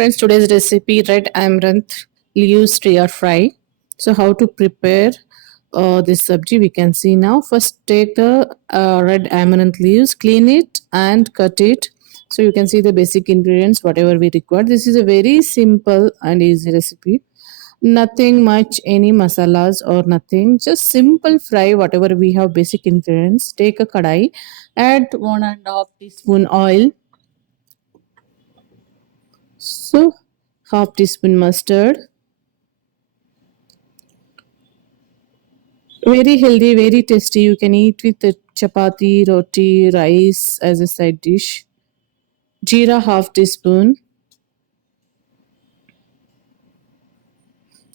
Friends, today's recipe red amaranth leaves stir fry. So, how to prepare this sabji we can see now. First, take the red amaranth leaves, clean it, and cut it. So, you can see the basic ingredients, whatever we require. This is a very simple and easy recipe. Nothing much, any masalas or nothing. Just simple fry whatever we have basic ingredients. Take a kadai, add 1.5 teaspoon oil. So, half teaspoon mustard. Very healthy, very tasty. You can eat with the chapati, roti, rice as a side dish. Jeera half teaspoon.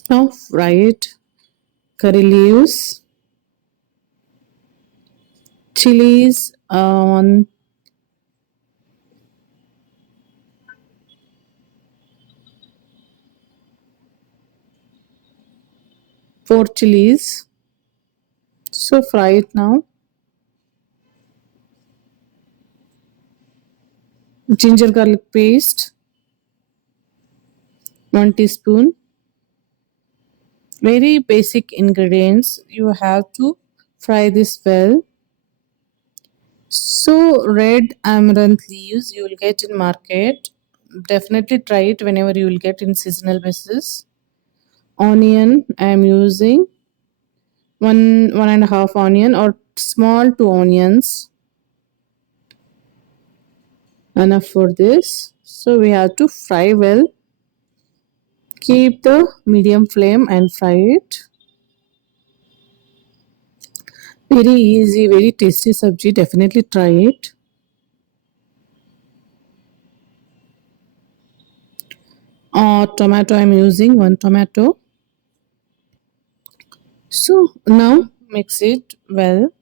Now fry it. Curry leaves. Chilies. One. Four chilies. So fry it now. Ginger garlic paste. 1 teaspoon. Very basic ingredients. You have to fry this well. So red amaranth leaves you will get in market. Definitely try it whenever you will get in seasonal basis. Onion I am using one and a half onion or small 2 onions. Enough for this. So we have to fry well. Keep the medium flame and fry it. Very easy, very tasty sabji. Definitely try it. Tomato I'm using 1 tomato. So now mix it well.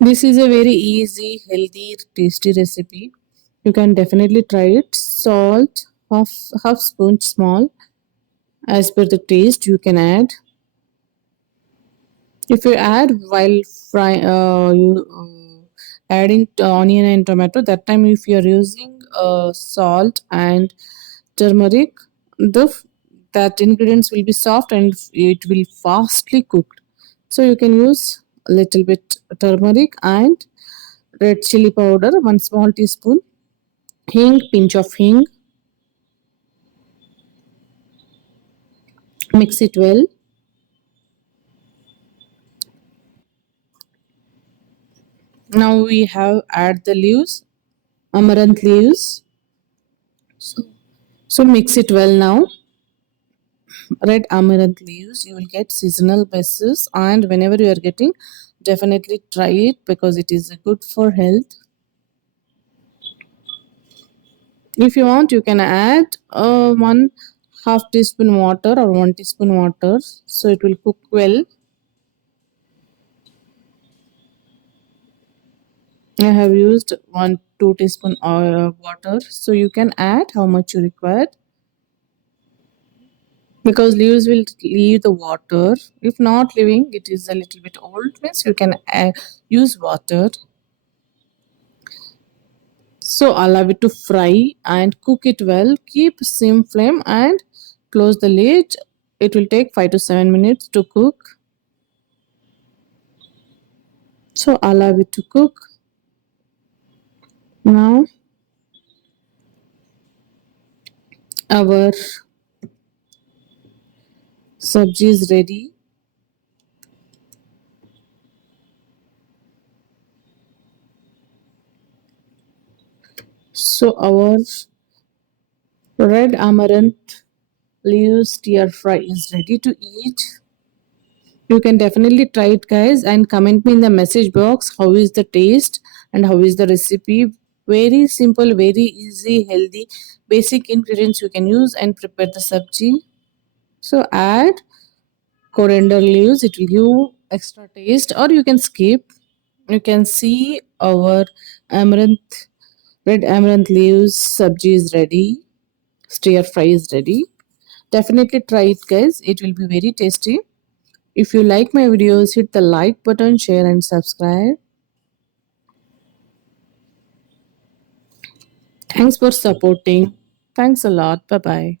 This is a very easy, healthy, tasty recipe. You can definitely try it. Salt, half spoon small. As per the taste, you can add. If you add while you adding onion and tomato, that time if you are using salt and turmeric, the that ingredients will be soft and it will fastly cooked. So you can use a little bit turmeric and red chili powder, 1 small teaspoon, hing, pinch of hing. Mix it well. Now we have add the leaves, amaranth leaves. So mix it well now. Red amaranth leaves you will get seasonal basis, and whenever you are getting, definitely try it because it is good for health. If you want, you can add 1/2 teaspoon water or 1 teaspoon water, so it will cook well. I have used 1-2 teaspoon water, so you can add how much you require because leaves will leave the water. If not leaving, it is a little bit old, means you can use water. So allow it to fry and cook it well. Keep sim flame and close the lid. It will take 5 to 7 minutes to cook. So allow it to cook. Now our sabji is ready. So our red amaranth leaves stir fry is ready to eat. You can definitely try it, guys, and comment me in the message box how is the taste and how is the recipe. Very simple, very easy, healthy, basic ingredients you can use and prepare the sabji. So add coriander leaves, it will give extra taste, or you can skip. You can see our amaranth red amaranth leaves sabji is ready. Stir fry is ready. Definitely try it, guys. It will be very tasty. If you like my videos, hit the like button, share and subscribe. Thanks for supporting. Thanks a lot. Bye bye.